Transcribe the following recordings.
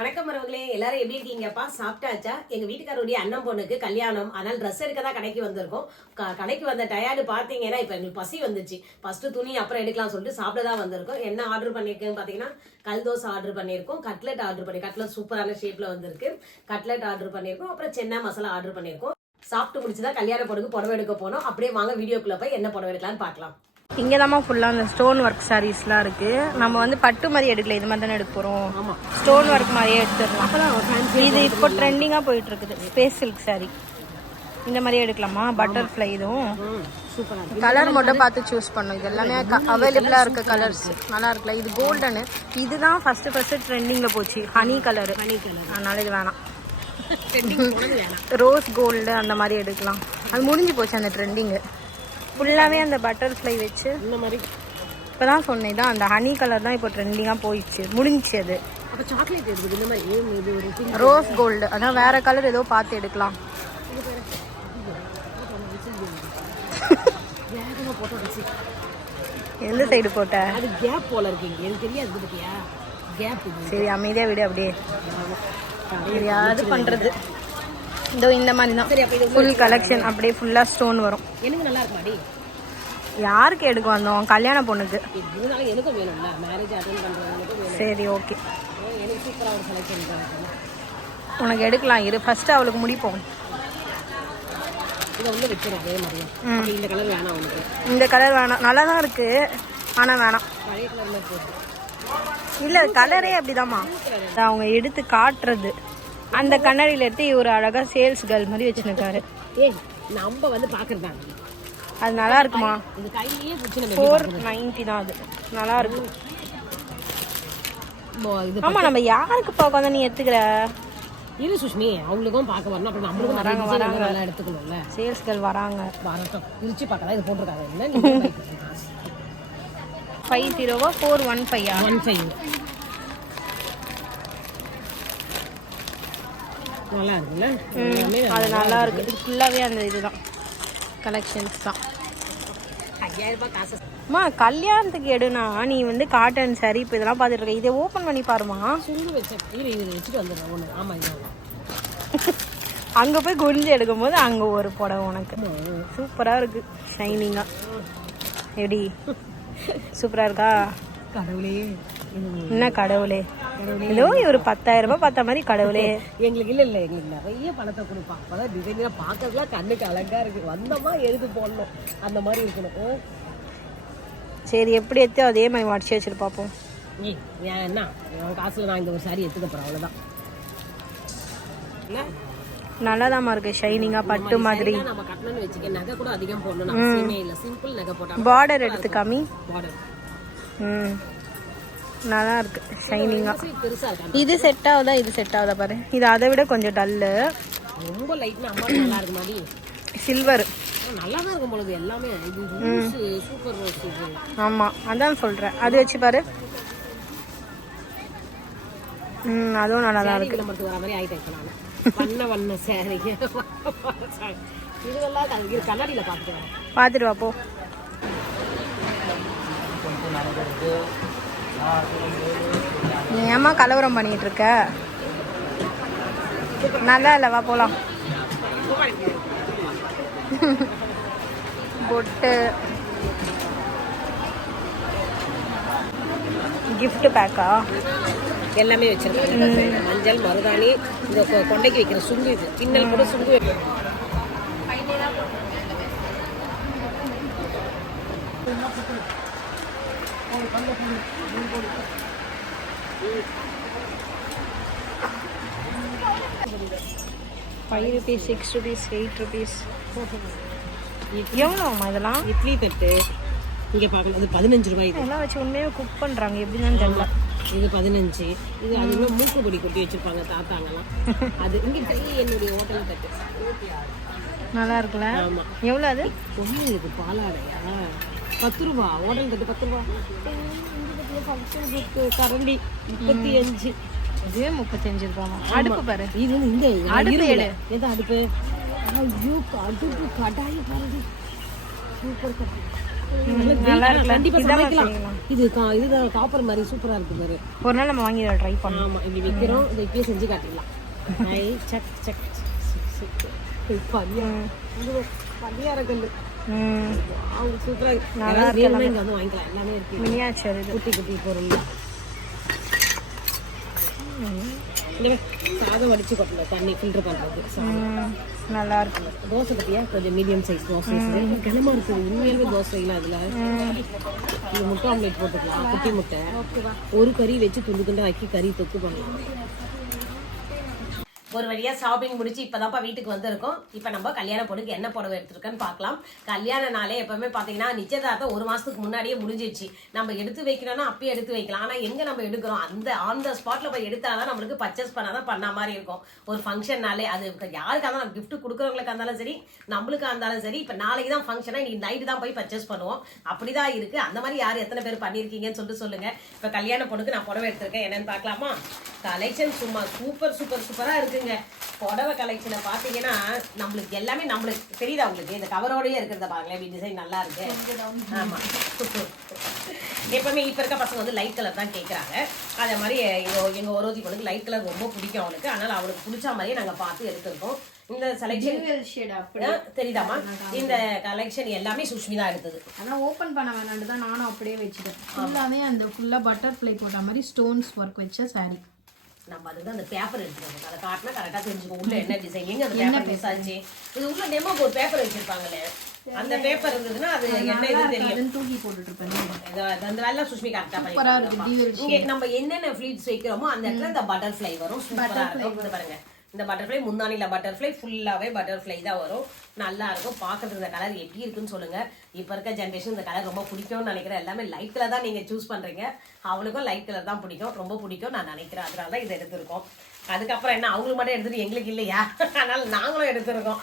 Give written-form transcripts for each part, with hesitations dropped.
வணக்கம் மரவங்களே, எல்லாரும் எப்படி இருக்கீங்கப்பா? சாப்பிட்டாச்சா? எங்க வீட்டுக்காரருடைய அண்ணன் பொண்ணுக்கு கல்யாணம், அதனால ட்ரெஸ் எடுக்க தான் கடைக்கு வந்திருக்கோம். கடைக்கு வந்த டயர்டு பார்த்தீங்கன்னா இப்போ எங்களுக்கு பசி வந்துச்சு. ஃபர்ஸ்ட் துணி அப்புறம் எடுக்கலாம் சொல்லிட்டு சாப்பிட தான் வந்திருக்கோம். என்ன ஆர்டர் பண்ணியிருக்கேன்னு பார்த்தீங்கன்னா கல் தோசை ஆர்டர் பண்ணியிருக்கோம், கட்லெட் ஆர்டர் பண்ணி கட்லெட் சூப்பரான ஷேப்ல வந்திருக்கு. கட்லெட் ஆர்டர் பண்ணியிருக்கோம், அப்புறம் சென்னா மசாலா ஆர்டர் பண்ணியிருக்கோம். சாப்பிட்டு முடிச்சுதான் கல்யாண பொண்ணுக்கு புடவை எடுக்க போனோம். அப்படியே வாங்க வீடியோக்குள்ள போய் என்ன புடவை எடுக்கலாம்னு பார்க்கலாம். இங்கே தான் ஃபுல்லாக அந்த ஸ்டோன் ஒர்க் சாரீஸ்லாம் இருக்குது. நம்ம வந்து பட்டு மாதிரி எடுக்கல, இது மாதிரி தானே எடுக்க போகிறோம். ஆமாம், ஸ்டோன் ஒர்க் மாதிரியே எடுத்துடலாம். இது இப்போ ட்ரெண்டிங்காக போயிட்டு இருக்குது ஸ்பேஸ் சில்க் சாரீ. இந்த மாதிரியே எடுக்கலாமா? பட்டர்ஃப்ளை இதுவும் சூப்பராக. கலர் மட்டும் பார்த்து சூஸ் பண்ணும். இது எல்லாமே அவைலபிளாக இருக்க கலர்ஸ் நல்லா இருக்குல்ல. இது கோல்டனு, இதுதான் ஃபர்ஸ்ட் ட்ரெண்டிங்கில் போச்சு. ஹனி கலரு, அதனால இது வேணாம். ரோஸ் கோல்டு அந்த மாதிரி எடுக்கலாம். அது முடிஞ்சு போச்சு அந்த ட்ரெண்டிங்கு. ஃபுல்லாகவே அந்த பட்டர்ஃப்ளை வச்சு இந்த மாதிரி இப்போ தான் சொன்னேன் தான். அந்த ஹனி கலர் தான் இப்போ ட்ரெண்டிங்காக போயிடுச்சு, முடிஞ்சிச்சு. அது சாக்லேட் எடுக்குது இந்த மாதிரி ரோஸ் கோல்டு, அதான் வேற கலர் ஏதோ பார்த்து எடுக்கலாம். எந்த சைடு போட்ட? அது கேப் போல இருக்கீங்க, எனக்கு தெரியாது பத்தியா கேப். சரி அமைதியாக விடு, அப்படியே தெரியாது பண்ணுறது. இதோ இந்த மாதிரி தான் ஃபுல் கலெக்ஷன், அப்படியே ஃபுல்லாக ஸ்டோன் வரும். எனக்கு நல்லா இருக்குமாடி? யாருக்கு எடுக்க வந்தோம்? கல்யாண பொண்ணுக்கு. எனக்கும் வேணும்ல, மேரேஜ் அட்டெண்ட் பண்ணுறவங்களுக்கு. சரி ஓகே, எனக்கு சூப்பராக ஒரு செலெக்ஷன் உனக்கு எடுக்கலாம். இரு ஃபர்ஸ்ட் அவளுக்கு முடிப்போம். இதை வந்து வச்சிடும் அதே மாதிரியே. இந்த கலர் வேணாம் உனக்கு? இந்த கலர் வேணாம், நல்லா தான் இருக்கு ஆனால் வேணாம். பழைய கலர் மாதிரி போட்டு இல்லை, கலரே அப்படிதாம்மா. அவங்க எடுத்து காட்டுறது அந்த கண்ணாடியில் எடுத்து ஒரு அழகா சேல்ஸ் கேர்ள் மாதிரி வச்சுருக்காரு. ஏய், நம்ம வந்து பார்க்குறதா அது நல்லா இருக்குமா? இந்த கையிலேயே 490 தான். அது நல்லா இருக்கும். ஆமா, நம்ம யாருக்கு பார்க்க வந்தா நீ எடுத்துக்கிற? இரு சுஷ்மி, அவங்களுக்கும் பார்க்க வரணும், அப்புறம் நம்மளுக்கும் வராங்க நல்லா எடுத்துக்கணும்ல. சேல்ஸ் கேர்ள் வராங்க, வரட்டும். பிரிச்சு பார்க்கலாம். இது போட்டிருக்காங்க என்ன? 50 415 15 நல்லா இருக்குல்ல. அது நல்லா இருக்கு. இது ஃபுல்லாவே அந்த இதுதான் கலெக்ஷன்ஸ் தான். 5000 ரூபாய் காசு. அம்மா, கல்யாணத்துக்கு எடுனா நீ வந்து காட்டன் சாரி இப்போ இதெல்லாம் பார்த்துட்டு இருக்க. இதை ஓப்பன் பண்ணி பாருமா. சுண்டு வச்சேன், இதை வச்சுட்டு வந்துடுறேன் ஒன்று. ஆமாம், இதான் அங்கே போய் குறிஞ்சி எடுக்கும் போது அங்கே ஒரு புடவை உனக்கு சூப்பராக இருக்கு, ஷைனிங்காக. எப்படி சூப்பராக இருக்கா? கடவுளே, என்ன கடவுளே? ஏதோ ஒரு 10,000 ரூபாய் பார்த்த மாதிரி கடவுளே. எங்களுக்கு இல்லை எங்களுக்கு நிறைய பணத்தை கொடுப்பான். அப்போதான் டிசைனாக பார்க்கறதுலாம் கண்ணுக்கு அழகா இருக்கு. வந்தோமா எடுத்து போடணும், அந்த மாதிரி இருக்கணும். சரி, எப்படி எடுத்தோ அதே மாதிரி வாட்சி வச்சுட்டு பார்ப்போம். ஏன் என்ன என் காசுல நான் இந்த ஒரு சாரி எடுத்துக்க போறேன், அவ்வளோதான். நல்லாதாம்மா இருக்கு, ஷைனிங்காக பட்டு மாதிரி. நம்ம கட்டணும்னு வச்சுக்க, நகை கூட அதிகம் போடணும் அவசியமே இல்லை. சிம்பிள் நகை போட்டா. பார்டர் எடுத்து காமி. பார்டர் நல்லா இருக்கு, ஷைனிங்கா. பெருசா இருக்கு. இது செட் ஆகுதா? இது செட் ஆகுதா பாரு. இது அதை விட கொஞ்சம் டல்லு, ரொம்ப லைட்னா அம்மா நல்லா இருக்கு மாதிரி. சில்வர் நல்லா தான் இருக்கும் பொழுது எல்லாமே. இது சூப்பர் ரோஸ். ஆமா, அதான் சொல்றேன். அது வச்சு பாரு. அதுவும் நல்லா தான் இருக்கு. நமக்கு வர மாதிரி ஆயிட்டேன் இப்ப நான். வண்ண சேரி இதெல்லாம் கண்ணாடியில பார்த்துட்டு வா போ. நீ ஏமா கலவரம் பண்ணிட்டு இருக்க? நல்லா இல்லை, வா போலாம். பொட்டு கிஃப்ட் பேக்கா எல்லாமே வச்சிருக்காங்க. மஞ்சள், மருதாணி, இந்த கொண்டைக்கு வைக்கிற சுங்கு, இது கிண்ணல் கூட சுங்கு. ₹5 ₹6 ₹8. எவ்வளோம்மா இதெல்லாம்? இட்லி தட்டு இங்கே பார்க்கலாம். அது 15 ரூபாய். இதெல்லாம் வச்சு உண்மையாக குக் பண்ணுறாங்க, எப்படின்னு தெரியல. இது 15. இது அது இன்னும் மூக்குப்பொடி கொட்டி வச்சிருப்பாங்க தாத்தாங்கலாம். அது இங்கே என்னுடைய ஹோட்டல் தட்டு நல்லா இருக்குல்ல? ஆமாம். எவ்வளோ அது? இதுக்கு பாலாடையா? 10 ரூபா. ஹோட்டல் தட்டு 10 ரூபா. கரண்டி 35. இதுவே 35 ரூபாமா? அடுப்பு பாரு. இது இந்த அடுப்பு எடு. எது அடுப்பு? ஐயோ, அடுப்பு கடாய் பாருங்க. சூப்பர் கடாய். நல்லா இருக்குல்ல? கண்டிப்பா இதான் சமைக்கலாம். செய்யலாம். இதுதான் காப்பர் மாதிரி சூப்பரா இருக்கு பாரு. ஒரு நாள் நம்ம வாங்கி ட்ரை பண்ணலாம். ஆமா இப்படி வைக்கிறோம். இதை இப்பயே செஞ்சு காட்டிடலாம். ஐ, சக் சக் சக். பனியார கல்லு அவங்க சூப்பரா இருக்கு. நல்லா நல்லா இருக்கு. இங்க வந்து வாங்கிக்கலாம். எல்லாமே இருக்கு. மினியேச்சர் இது. குட்டி குட்டி பொருள். சாதம் வடிச்சு கொட்டல தண்ணி ஃபில்டர் பண்றது. நல்லா இருக்கு. தோசை பத்தியா கொஞ்சம் மீடியம் சைஸ் தோசை கிளம்ப இருக்கு. உண்மையாலுமே தோசை இல்லை அதுல. இது முட்டை ஆம்லேட் போட்டுக்கலாம். குட்டி முட்டை ஒரு கறி வச்சு துண்டு துண்டா ஆக்கி கறி தொக்கு பண்ணலாம். ஒரு வழியா ஷாப்பிங் முடிச்சு இப்பதான்ப்பா வீட்டுக்கு வந்திருக்கோம். இப்ப நம்ம கல்யாண பொண்ணுக்கு என்ன புடவை எடுத்திருக்கேன்னு பார்க்கலாம். கல்யாண நாளே எப்பவுமே பாத்தீங்கன்னா நிச்சயதார்த்தம் ஒரு மாசத்துக்கு முன்னாடியே முடிஞ்சிருச்சு. நம்ம எடுத்து வைக்கணும்னா அப்பயே எடுத்து வைக்கலாம். ஆனா எங்க நம்ம எடுக்கிறோம், அந்த ஸ்பாட்ல போய் எடுத்தாதான் நம்மளுக்கு பர்ச்சேஸ் பண்ணாதான் பண்ண மாதிரி இருக்கும். ஒரு ஃபங்க்ஷன்னாலே அது யாருக்கா இருந்தாலும் கிஃப்ட் கொடுக்குறவங்களுக்கு இருந்தாலும் சரி, நம்மளுக்கு இருந்தாலும் சரி. இப்ப நாளைக்கு தான் ஃபங்க்ஷனா, இன்னைக்கு நைட்டு தான் போய் பர்ச்சேஸ் பண்ணுவோம். அப்படிதான் இருக்கு. அந்த மாதிரி யார் எத்தனை பேர் பண்ணிருக்கீங்கன்னு சொல்லிட்டு சொல்லுங்க. இப்ப கல்யாண பொண்ணுக்கு நான் புடவை எடுத்திருக்கேன். என்னன்னு பார்க்கலாமா? கலெக்ஷன் சும்மா சூப்பரா இருக்குங்க. புடவை கலெக்ஷனை பாத்தீங்கன்னா நம்மளுக்கு எல்லாமே நம்மளுக்கு தெரியுதா உங்களுக்கு? இந்த கவரோடய இருக்கிறத பாருங்களேன். டிசைன் நல்லா இருக்கு. ஆமா எப்பவுமே இப்ப இருக்க பசங்க வந்து லைட் கலர் தான் கேட்கறாங்க. அதே மாதிரி எங்க ஒரோஜி பொண்ணுக்கு லைட் கலர் ரொம்ப பிடிக்கும் அவனுக்கு. அதனால அவளுக்கு பிடிச்ச மாதிரியே நாங்க பார்த்து எடுத்திருக்கோம். இந்த செலக்ஷன் தெரியுதாமா? இந்த கலெக்ஷன் எல்லாமே சுஷ்மி தான் எடுத்தது. ஆனா ஓபன் பண்ண வேணான்னு தான் நானும் அப்படியே வச்சுட்டேன். ஃபுல்லாவே அந்த ஃபுல்லா பட்டர்ஃப்ளை போட்ட மாதிரி ஸ்டோன்ஸ் ஒர்க் வச்ச சாரி. நம்ம அதுதான் அந்த பேப்பர் எடுத்துக்கணும். அதை காட்டினா கரெக்டா தெரிஞ்சுக்கோ உள்ள என்ன டிசைன். எங்க அந்த பேப்பர் மிஸ் ஆச்சு? இது உள்ள டெமோக்கு ஒரு பேப்பர் வச்சிருப்பாங்களே, அந்த பேப்பர் இருந்ததுன்னா அது என்ன இது தெரியும். தூக்கி போட்டுட்டு இருப்பேன். அந்த வேலை சுஷ்மி கரெக்டா பண்ணிருக்காங்க. இங்க நம்ம என்னென்ன ஃபிளீட்ஸ் வைக்கிறோமோ அந்த இடத்துல இந்த பட்டர்ஃப்ளை வரும். சூப்பரா இருக்கும். பாருங்க இந்த பட்டர்ஃப்ளை முந்தானில பட்டர்ஃப்ளை ஃபுல்லாவே பட்டர்ஃப்ளை தான் வரும். நல்லா இருக்கும் பார்க்கறதுக்கு. இந்த கலர் எப்படி இருக்குன்னு சொல்லுங்க. இப்ப இருக்க ஜென்ரேஷன் இந்த கலர் ரொம்ப பிடிக்கும்னு நினைக்கிறேன். எல்லாமே லைட் கலர் தான் நீங்க சூஸ் பண்றீங்க. அவளுக்கும் லைட் கலர் தான் பிடிக்கும், ரொம்ப பிடிக்கும் நான் நினைக்கிறேன். அதனால தான் இதை எடுத்திருக்கோம். அதுக்கப்புறம் என்ன அவங்களுக்கு மட்டும் எடுத்துட்டு எங்களுக்கு இல்லையா? அதனால நாங்களும் எடுத்திருக்கோம்.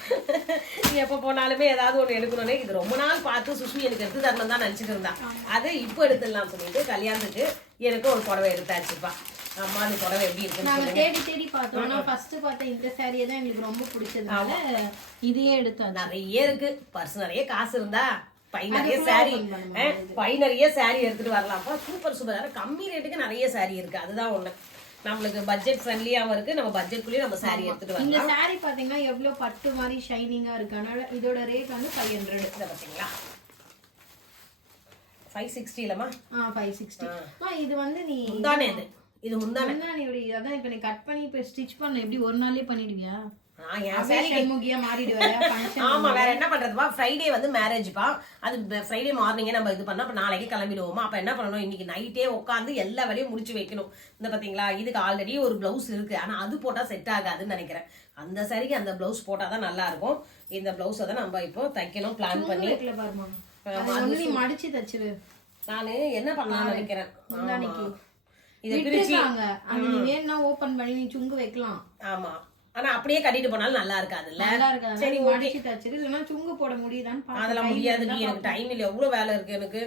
எப்போ போனாலுமே ஏதாவது ஒன்று எடுக்கணும்னே இது ரொம்ப நாள் பார்த்து சுஷ்மி எனக்கு எடுத்து தரணும் தான் நினச்சிட்டு இருந்தா. அது இப்போ எடுத்துடலாம் சொல்லிட்டு கல்யாணத்துக்கு எனக்கு ஒரு புடவை எடுத்தாச்சுப்பா. அம்மா அந்த புடவை எப்படி இருக்குன்னு நாங்க தேடி பார்த்தோம். ஆனா ஃபர்ஸ்ட் பார்த்த இந்த சாரியை தான் எங்களுக்கு ரொம்ப பிடிச்சதுனால இதையே எடுத்தோம். நிறைய இருக்கு. பர்ஸ் நிறைய காசு இருந்தா பை நிறைய சாரி எடுத்துட்டு வரலாம்ப்பா. சூப்பர் கம்மி ரேட்டுக்கு நிறைய சாரி இருக்கு. அதுதான் ஒண்ணு நம்மளுக்கு பட்ஜெட் ஃப்ரெண்ட்லியாவும் இருக்கு. நம்ம பட்ஜெட்குள்ளேயே நம்ம சாரி எடுத்துட்டு வரலாம். இந்த சாரி பாத்தீங்கன்னா எவ்வளவு பட்டு மாதிரி ஷைனிங்கா இருக்கு. அதனால இதோட ரேட் வந்து 500. இத பாத்தீங்களா 560 இல்லமா? 560. இது வந்து நீ முந்தானே இது முந்தானே. அதான் இப்ப நீ கட் பண்ணி இப்ப ஸ்டிச் பண்ண எப்படி ஒரு நாள்லயே பண்ணிடுவியா? ஆமா வேற என்ன பண்றதுப்பா? ஃப்ரைடே வந்து மேரேஜ்ப்பா. அது ஃப்ரைடே மார்னிங்கே நம்ம இது பண்ணா அப்ப நாளைக்கு கிளம்பிடுவோமா. அப்ப என்ன பண்ணணும், இன்னைக்கு நைட்டே உட்காந்து எல்லா வேலையும் முடிச்சு வைக்கணும். இந்த பாத்தீங்களா இதுக்கு ஆல்ரெடி ஒரு பிளவுஸ் இருக்கு. ஆனா அது போட்டா செட் ஆகாதுன்னு நினைக்கிறேன். அந்த சரிக்கு அந்த பிளவுஸ் போட்டாதான் நல்லா இருக்கும். இந்த பிளவுஸை தான் நம்ம இப்போ தைக்கணும் பிளான் பண்ணி. மடிச்சு தச்சிரு. நானு என்ன பண்ணலாம்னு நினைக்கிறேன். இத பிரிச்சாங்க. நீ வேணா ஓபன் பண்ணி நீ சுங்கு வைக்கலாம். ஆமா ஆனா அப்படியே கட்டிட்டு போனாலும் நல்லா இருக்காதுல்ல. சரி மடிச்சு தச்சிரு. இல்லனா சுங்கு போட முடியுதான்னு பாரு. அதெல்லாம் முடியாது. எனக்கு டைம் இல்ல. எவ்வளவு வேலை இருக்கு எனக்கு.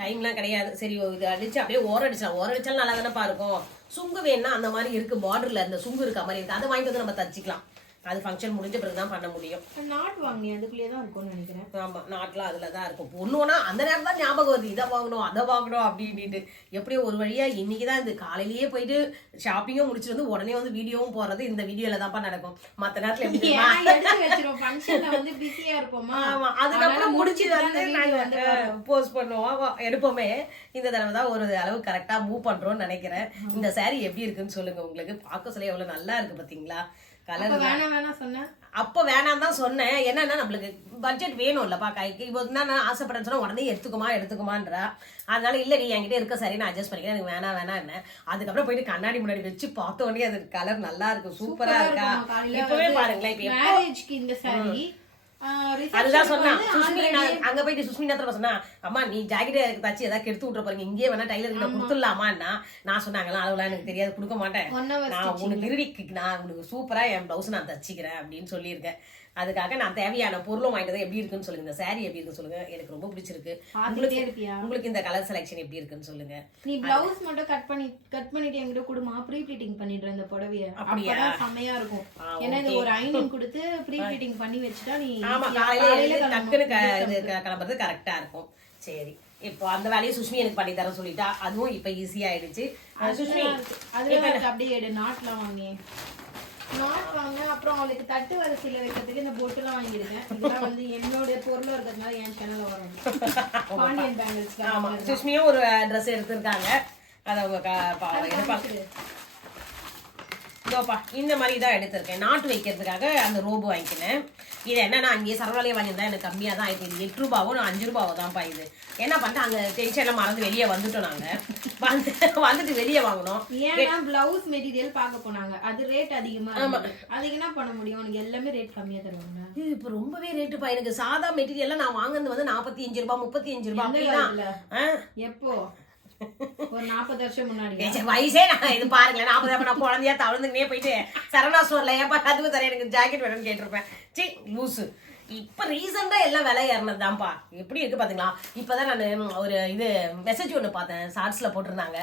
டைம்லாம் கிடையாது. சரி இது அடிச்சு அப்படியே ஓரடிச்சாலும் நல்லா தானே பாருக்கும். சுங்கு வேணா அந்த மாதிரி இருக்கு. பார்டர்ல இந்த சுங்கு இருக்க மாதிரி இருக்கு. அதை வாங்கிட்டு வந்து நம்ம தச்சுக்கலாம். அது ஃபங்க்ஷன் முடிஞ்ச பிறகுதான் பண்ண முடியும். நாட் வாங்கி அதுக்குள்ளேயே தான் இருக்கும்னு நினைக்கிறேன். ஆமா நாட்லாம் அதுல தான் இருக்கும். பொண்ணுனா அந்த நேரம் தான் ஞாபகம் வருது. இதை வாங்கணும் அதை வாங்கணும் அப்படின்ட்டு. எப்படியோ ஒரு வழியா இன்னைக்குதான் இந்த காலையிலேயே போயிட்டு ஷாப்பிங்கும் முடிச்சுட்டு வந்து உடனே வந்து வீடியோவும் போறது இந்த வீடியோல தான்ப்பா நடக்கும். மத்த நேரத்துல எப்படி ஆமா அதுக்கப்புறம் முடிச்சு வந்து நாங்க போஸ்ட் பண்ணுவோம் எடுப்போமே. இந்த தடவை தான் ஒரு அளவு கரெக்டா மூவ் பண்றோம்னு நினைக்கிறேன். இந்த சாரி எப்படி இருக்குன்னு சொல்லுங்க. உங்களுக்கு பார்க்க சொல்ல எவ்வளவு நல்லா இருக்கு பாத்தீங்களா? கலர் அப்ப வேணாம் தான் சொன்னேன். என்னன்னா நம்மளுக்கு பட்ஜெட் வேணும் இல்லப்பா கைக்கு. இப்போ நான் ஆசைப்பட்டேன்னு சொன்னா உடனே எடுத்துக்குமான்றா. அதனால இல்ல நீ என்கிட்ட இருக்க சரி நான் அட்ஜஸ்ட் பண்ணிக்கிறேன். எனக்கு வேணாம் என்ன. அதுக்கப்புறம் போயிட்டு கண்ணாடி முன்னாடி வச்சு பார்த்த உடனே அது கலர் நல்லா இருக்கு. சூப்பரா இருக்கா? இப்பவே பாருங்களேன். இப்ப இந்த சாரி அதுதான் சொன்னா சுஷ்மி. அங்க போயிட்டு சுஷ்மி நேரத்துல சொன்னா அம்மா நீ ஜாக்கெட் தச்சு ஏதாவது கெடுத்து விட்டுற போறீங்க. இங்கே வேணா டைலர் கிட்ட கொடுத்துடலாமான்னா நான் சொன்னாங்களா அதெல்லாம் எனக்கு தெரியாது கொடுக்க மாட்டேன். நான் உனக்கு நிறுவிக்கு நான் உனக்கு சூப்பரா என் பிளவுஸ் நான் தச்சுக்கிறேன் அப்படின்னு சொல்லியிருக்கேன். அதுக்காக நான் தேவையான பொருளும் வாங்கிட்டது. எப்படி இருக்குன்னு சொல்லுங்க. இந்த சாரி எப்படி இருக்குன்னு சொல்லுங்க. எனக்கு ரொம்ப பிடிச்சிருக்கு. உங்களுக்கு இந்த கலர் செலக்ஷன் எப்படி இருக்குன்னு சொல்லுங்க. நீ பிளவுஸ் மட்டும் கட் பண்ணிட்டு என்கிட்ட கொடுமா. ப்ரீ ஃபிட்டிங் பண்ணிடுற இந்த புடவைய. அப்படியே செமையா இருக்கும். ஏன்னா இது ஒரு ஐனிங் கொடுத்து ப்ரீ ஃபிட்டிங் பண்ணி வச்சுட்டா நீ ஆமா காலையில டக்குன்னு கிளம்புறது கரெக்டா இருக்கும். சரி, இப்போ அந்த வேலையை சுஷ்மி எனக்கு பண்ணி தர சொல்லிட்டா, அதுவும் இப்ப ஈஸியா ஆயிடுச்சு. சுஷ்மி அதுல அப்படியே எடு நாட்லாம் வாங்கி நாட் வாங்க. அப்புறம் அவளுக்கு தட்டு வரிசையில வைக்கிறதுக்கு இந்த பொட்டுலாம் வாங்கியிருக்கேன். இதெல்லாம் வந்து என்னோட பொருளா இருக்கிறதுனால என் சேனல்ல வரும். பாண்டியன் பேங்கிள்ஸ்ல. ஆமா, சுஷ்மியும் ஒரு ட்ரெஸ் எடுத்திருக்காங்க. அதை அவங்க எடுப்பாங்க. இதோப்பா இந்த மாதிரி தான் எடுத்திருக்கேன். நாட்டு வைக்கிறதுக்காக அந்த ரோபு வாங்கிக்கினேன். இது என்னன்னா அங்கேயே சரவாலையே வாங்கியிருந்தா எனக்கு கம்மியாக தான் ஆயிடுச்சு. இது 8 ரூபாவோ 5 ரூபாவோ தான்ப்பா. இது என்ன பண்ணிட்டு அங்கே டென்ஷன்லாம் மறந்து வெளியே வந்துட்டோம். நாங்கள் வந்துட்டு வெளியே வாங்கினோம். ஏன்னா பிளவுஸ் மெட்டீரியல் பார்க்க போனாங்க, அது ரேட் அதிகமா இருக்கு. அதுக்கு என்ன பண்ண முடியும், உனக்கு எல்லாமே ரேட் கம்மியா தருவாங்க. இது இப்போ ரொம்பவே ரேட்டுப்பா. எனக்கு சாதா மெட்டீரியல்லாம் நான் வாங்கினது வந்து 45 ரூபாய் 35 ரூபாய் அப்படிதான். எப்போ ஒரு 40 வருஷம் முன்னாடி வயசே நான் இது பாருங்களேன். 40 நான் குழந்தையா தவழ்ந்துக்கினே போயிட்டு சரணா ஸ்டோர்ல ஏப்பா அதுவும் தரேன் எனக்கு ஜாக்கெட் வேணும்னு கேட்டிருப்பேன். சி லூசு. இப்ப ரீசெண்டா எல்லாம் விலை ஏறினதுதான்ப்பா. எப்படி இருக்கு பாத்தீங்களா? இப்பதான் நான் ஒரு இது மெசேஜ் ஒண்ணு பார்த்தேன், ஷார்ட்ஸ்ல போட்டிருந்தாங்க.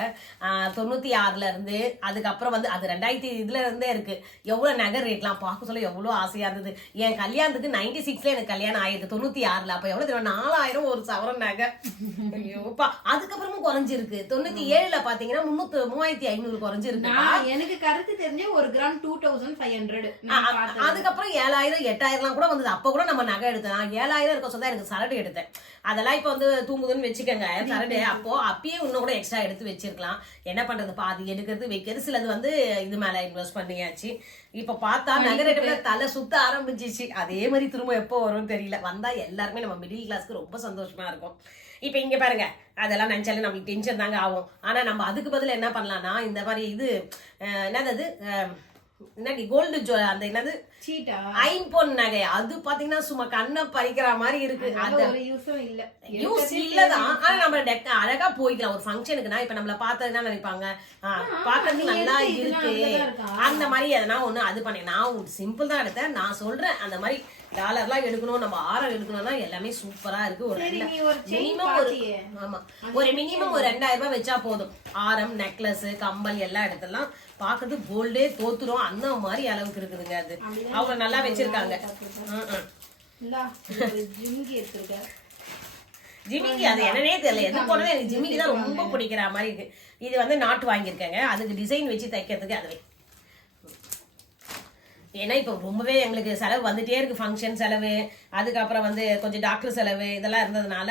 96ல இருந்து அதுக்கப்புறம் வந்து அது 2000 இதுல இருந்தே இருக்கு. எவ்வளவு நகை ரேட்லாம் பார்க்க சொல்ல எவ்வளவு ஆசையா இருந்தது. என் கல்யாணத்துக்கு 96ல எனக்கு கல்யாணம் ஆயிடுது. 96ல அப்ப எவ்வளவு தெரியும், 4000 ஒரு சவரன் நகை. ஐயோப்பா, அதுக்கப்புறமும் குறைஞ்சிருக்கு. 97ல பாத்தீங்கன்னா 3500 குறைஞ்சிருக்கு. எனக்கு கருத்து தெரிஞ்ச ஒரு கிராம் 2500. அதுக்கப்புறம் 7000 8000 கூட வந்தது. அப்ப கூட நம்ம நகை எடுத்தேன். 7000 இருக்க சொந்தா எனக்கு சரடு எடுத்தேன். அதெல்லாம் இப்ப வந்து தூங்குதுன்னு வச்சுக்கோங்க சரடு. அப்பயே இன்னும் கூட எக்ஸ்ட்ரா எடுத்து வச்சிருக்கலாம். என்ன பண்றது, பாதி எடுக்கிறது வைக்கிறது. சிலது வந்து இது மேல இன்வெஸ்ட் பண்ணியாச்சு. இப்ப பார்த்தா நகை ரேட்டு தலை சுத்த ஆரம்பிச்சிச்சு. அதே மாதிரி திரும்ப எப்போ வரும்னு தெரியல. வந்தா எல்லாருமே நம்ம மிடில் கிளாஸ்க்கு ரொம்ப சந்தோஷமா இருக்கும். இப்ப இங்க பாருங்க, அதெல்லாம் நினைச்சாலே நம்மளுக்கு டென்ஷன் தாங்க ஆகும். ஆனா நம்ம அதுக்கு பதில் என்ன பண்ணலாம்னா, இந்த மாதிரி இது என்னது என்னடி கோல்டு அந்த என்னது ஐம்பொன் நகை, அது பாத்தீங்கன்னா சும்மா கண்ணை பறிக்கிற மாதிரி இருக்கு. அது யூஸ் இல்லதான். ஆனா நம்ம அழகா போய்க்கலாம் ஒரு ஃபங்க்ஷனுக்குனா. இப்ப நம்மள பார்த்ததுன்னா நினைப்பாங்க பாக்கிறதுக்கு நல்லா இருக்கு அந்த மாதிரி. எதனா ஒண்ணு அது பண்ணேன். நான் சிம்பிள் தான் எடுத்தேன். நான் சொல்றேன் அந்த மாதிரி டாலர்லாம் எடுக்கணும், நம்ம ஆரம் எடுக்கணும்னா எல்லாமே சூப்பரா இருக்கு. ஒரு மினிமம் ஒரு மினிமம் ஒரு 2000 ரூபாய் வச்சா போதும். ஆரம், நெக்லஸ், கம்பல் எல்லாம் எடுத்துலாம். பாக்குறது கோல்டே தோத்துரும் அந்த மாதிரி அளவுக்கு இருக்குதுங்க. அது அவங்க நல்லா வச்சிருக்காங்க. ஜிமிக்கி அது என்னன்னே தெரியல, எது போனது எனக்கு ஜிமிக்கி தான் ரொம்ப பிடிக்கிற மாதிரி இருக்கு. இது வந்து நாட்டு வாங்கியிருக்கேங்க, அதுக்கு டிசைன் வச்சு தைக்கிறதுக்கு. அதுவே ஏன்னா இப்போ ரொம்பவே எங்களுக்கு செலவு வந்துட்டே இருக்கு. ஃபங்க்ஷன் செலவு, அதுக்கப்புறம் வந்து கொஞ்சம் டாக்டர் செலவு, இதெல்லாம் இருந்ததுனால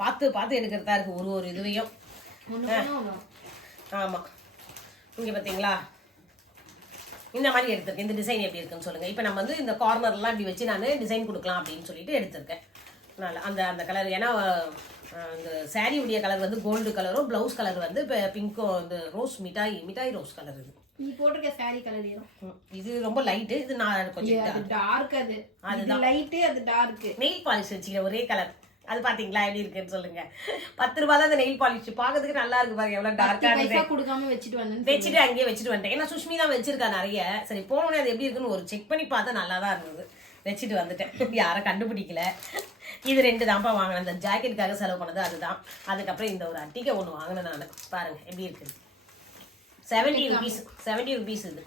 பார்த்து பார்த்து எடுக்கிறதா இருக்கு ஒரு இதுவையும். ஆமா, இங்க பாத்தீங்களா இந்த மாதிரி எடுத்திருக்கேன். இந்த டிசைன் எப்படி இருக்குன்னு சொல்லுங்க. இப்போ நம்ம வந்து இந்த கார்னர்லாம் இப்படி வச்சு நான் டிசைன் கொடுக்கலாம் அப்படின்னு சொல்லிட்டு எடுத்திருக்கேன். நல்லா அந்த அந்த கலர். ஏன்னா இந்த சாரி உடைய கலர் வந்து கோல்டு கலரும், பிளவுஸ் கலர் வந்து பிங்க்கும், இந்த ரோஸ் மிட்டாய் ரோஸ் கலர். இது நீ போட்டுக்க சாரி கலர் இது ரொம்ப லைட். இது நான் கொஞ்சம் டார்க். அது லைட், அது டார்க். நெயில் பாலிஷ் வச்சுக்கிறேன் ஒரே கலர். அது பாத்தீங்களா எப்படி இருக்குன்னு சொல்லுங்க. 10 ரூபாய் தான் அந்த நெயில் பாலிஷ். பாக்கிறதுக்கு நல்லா இருக்கு பாருங்க, எவ்வளவு டார்க்கா இருக்கு. கொடுக்காம வச்சுட்டு அங்கேயே வச்சுட்டு வந்துட்டேன். ஏன்னா சுஷ்மி தான் வச்சிருக்கா நிறைய. சரி போனோடனே அது எப்படி இருக்குன்னு ஒரு செக் பண்ணி பார்த்தா நல்லா தான் இருந்தது. வச்சுட்டு வந்துட்டேன். யாரும் கண்டுபிடிக்கல. இது 2 தான்ப்பா வாங்கினேன். இந்த ஜாக்கெட்டுக்காக செலவு பண்ணது அதுதான். அதுக்கப்புறம் இந்த ஒரு அட்டிகை ஒன்று வாங்கினேன் நான். பாருங்க எப்படி இருக்குது. 70 rupees இது.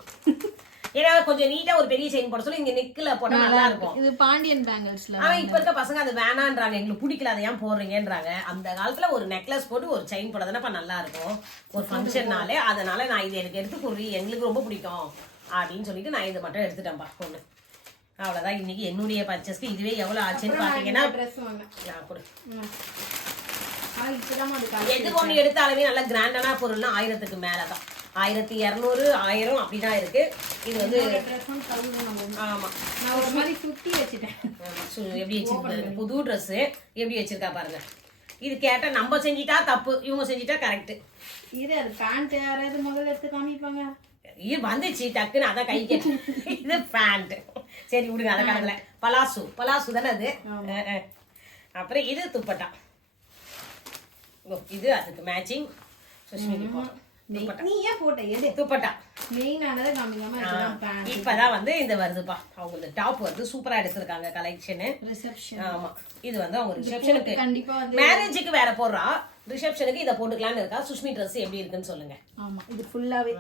ஏன்னா கொஞ்சம் நீட்டா ஒரு பெரிய செயின் போட சொல்லி இங்க நெக்ல போட்டா நல்லா இருக்கும். இது பாண்டியன் பேங்கிள்ஸ்ல. ஆனா இப்ப இருக்க பசங்க அது வேணான்றாங்க, எங்களுக்கு பிடிக்கல, அதை ஏன் போடுறீங்கன்றாங்க. அந்த காலத்துல ஒரு நெக்லஸ் போட்டு ஒரு செயின் போட்டதானப்பா நல்லா இருக்கும் ஒரு ஃபங்க்ஷன்னாலே. அதனால நான் இது எனக்கு எடுத்து கொடுறி, எங்களுக்கு ரொம்ப பிடிக்கும் அப்படின்னு சொல்லிட்டு நான் இதை மட்டும் எடுத்துட்டேன்ப்பா ஒண்ணு. அவ்வளவுதான் இன்னைக்கு என்னுடைய பர்ச்சேஸ்க்கு. இதுவே எவ்வளவு ஆச்சுன்னு பாத்தீங்கன்னா எது ஒண்ணு எடுத்தாலுமே நல்ல கிராண்டான பொருள்னா 1000க்கு மேலதான். 1200 1000 அப்படிதான் இருக்கு. இது வந்து ஆமா எப்படி வச்சிருக்காரு புது ட்ரெஸ் எப்படி வச்சிருக்கா பாருங்க. இது கேட்டா நம்ம செஞ்சிட்டா தப்பு, இவங்க செஞ்சிட்டா கரெக்ட். இது பேண்ட் யாராவது முதல்ல எடுத்து காமிப்பாங்க. இது வந்துச்சு டக்குன்னு அதான் கை கேட்டு. இது பேண்ட் சரி விடுங்க, அதை கடல. பலாசு தானே அது. அப்புறம் இது துப்பட்டா. இது அதுக்கு மேட்சிங். துப்பட்டா இப்பதான் வந்து இந்த வருதுப்பா. அவங்க இந்த டாப் வந்து சூப்பரா எடுத்திருக்காங்க கலெக்ஷன். ஆமா, இது வந்து அவங்க ரிசப்ஷனுக்கு, மேரேஜுக்கு வேற போடுறா, ரிசப்ஷனுக்கு இதை போட்டுக்கலாம்னு இருக்கா. சுஷ்மி ட்ரெஸ் எப்படி இருக்குன்னு சொல்லுங்க. ஆமா, இது ஃபுல்லாவே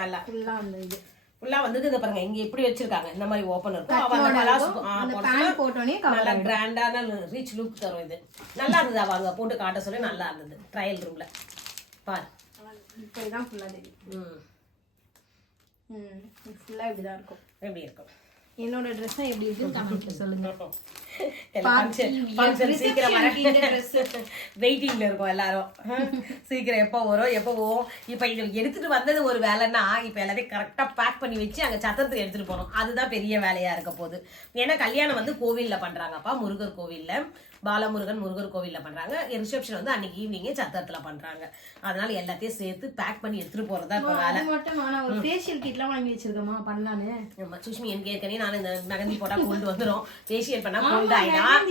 நல்லா ஃபுல்லா அந்த இது ஃபுல்லா வந்து இதை பாருங்க இங்க எப்படி வச்சிருக்காங்க இந்த மாதிரி ஓப்பன் இருக்கும் அவ அந்த கட்டோட பலாசு இருக்கும். அந்த பேண்ட் போட்டோனே நல்லா கிராண்டான ரீச் லுக் தரும் இது நல்லா இருந்தது அவங்க போட்டு காட்ட சொல்லி நல்லா இருந்தது ட்ரையல் ரூம்ல பாரு இப்படிதான் ஃபுல்லா தெரியும். ஃபுல்லா இப்படிதான் இருக்கும். எப்படி இருக்கும் என்னோட ட்ரெஸ் எப்படி இருக்குன்னு கமெண்ட்ல சொல்லுங்க. வெயிட்டிங்ல இருக்கும் எல்லாரும் சீக்கிரம் எப்போ வரும் எப்போ போவோம். இப்ப இது எடுத்துட்டு வந்தது ஒரு வேலைன்னா இப்ப எல்லாத்தையும் கரெக்டா பேக் பண்ணி வச்சு அங்க சத்திரத்துக்கு எடுத்துட்டு போகணும். அதுதான் பெரிய வேலையா இருக்க போகுது. ஏன்னா கல்யாணம் வந்து கோவில்ல பண்றாங்கப்பா, முருகர் கோவில்ல, பாலமுருகன் முருகர் கோவில்ல பண்றாங்க. ரிசப்ஷன் வந்து அன்னைக்கு ஈவினிங்கே சத்திரத்துல பண்றாங்க. அதனால எல்லாத்தையும் சேர்த்து பேக் பண்ணி எடுத்துட்டு போறதா இப்ப வேலை. அது மட்டும் நான் ஒரு ஃபேஷியல் கிட்லாம் வாங்கி வச்சிருக்கேமா பண்ணலான்னு. ஆமா சுஷ்மி எனக்கு ஏற்கனவே நான் இந்த மெகந்தி போட்டா கோல்டு வந்துடும், ஃபேஷியல் பண்ணா கோல்டு ஆயிடும்.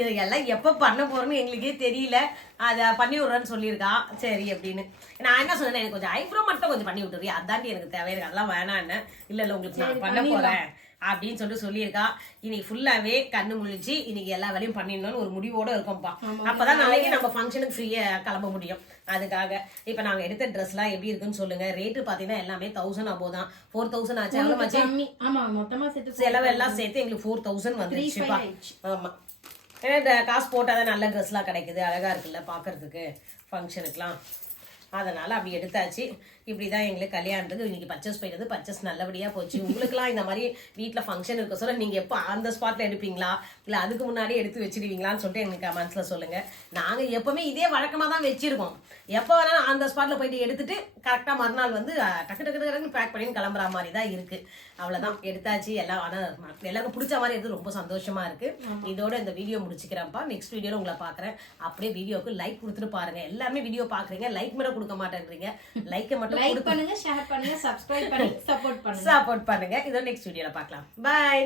இதெல்லாம் எப்ப பண்ண போறோம்னு எங்களுக்கே தெரியல. அதை பண்ணி விடுறேன்னு சொல்லியிருக்கா. சரி அப்படின்னு நான் என்ன சொன்னேன், எனக்கு கொஞ்சம் ஐப்ரோ மட்டும் கொஞ்சம் பண்ணி விட்டுறியா, அதாண்டி எனக்கு தேவையிருக்கு, அதெல்லாம் வேணான்னு. இல்ல உங்களுக்கு நான் பண்ண போறேன் அப்படின்னு சொல்லிட்டு சொல்லியிருக்கா. இன்னைக்கு ஃபுல்லாவே கண்ணு முழிச்சு இன்னைக்கு எல்லா வேலையும் பண்ணிடணும்னு ஒரு முடிவோட இருக்கோம்ப்பா. அப்பதான் நாளைக்கு நம்ம ஃபங்க்ஷனுக்கு ஃப்ரீயா கிளம்ப முடியும். அதுக்காக இப்ப நாங்க எடுத்த ட்ரெஸ் எல்லாம் எப்படி இருக்குன்னு சொல்லுங்க. ரேட்டு பாத்தீங்கன்னா எல்லாமே 1000 above தான். 4000 ஆச்சு. எவ்வளவு ஆச்சு? ஆமா மொத்தமா சேர்த்து செலவெல்லாம் சேர்த்து எங்களுக்கு 4000 வந்துருச்சுப்பா. ஆமா ஏன்னா காசு போட்டாதான் நல்ல ட்ரெஸ் எல்லாம் கிடைக்குது, அழகா இருக்குல்ல பாக்குறதுக்கு ஃபங்க்ஷனுக்குலாம். அதனால அப்படி எடுத்தாச்சு. இப்படிதான் எங்களுக்கு கல்யாணத்துக்கு இன்னைக்கு பர்ச்சேஸ் போயிடுது. பர்ச்சேஸ் நல்லபடியா போச்சு. உங்களுக்குலாம் இந்த மாதிரி வீட்டுல ஃபங்க்ஷன் இருக்க சொல்ல நீங்க எப்போ அந்த ஸ்பாட்ல எடுப்பீங்களா இல்ல அதுக்கு முன்னாடியே எடுத்து வச்சிருவீங்களான்னு சொல்லிட்டு எனக்கு கமெண்ட்ஸ்ல சொல்லுங்க. நாங்க எப்பவுமே இதே வழக்கமா தான் வச்சிருக்கோம். எப்போ வேணாலும் அந்த ஸ்பாட்ல போயிட்டு எடுத்துட்டு கரெக்டா மறுநாள் வந்து டக்கு டக்கு டக்குன்னு பேக் பண்ணி கிளம்புற மாதிரி தான் இருக்கு. அவ்வளவுதான் எடுத்தாச்சு எல்லாம். ஆனா எல்லாருக்கும் பிடிச்ச மாதிரி இருக்கு, ரொம்ப சந்தோஷமா இருக்கு. இதோட இந்த வீடியோ முடிச்சுக்கிறேன்ப்பா. நெக்ஸ்ட் வீடியோல உங்களை பாக்குறேன். அப்படியே வீடியோக்கு லைக் கொடுத்துட்டு பாருங்க. எல்லாருமே வீடியோ பாக்குறீங்க, லைக் மட்டும் கொடுக்க மாட்டேன்றீங்க. லைக்கை மட்டும் லைக் பண்ணுங்க, ஷேர் பண்ணுங்க, சப்ஸ்கிரைப் பண்ணி சப்போர்ட் பண்ணுங்க. சப்போர்ட் பண்ணுங்க. இதோ நெக்ஸ்ட் வீடியோல பார்க்கலாம். பை.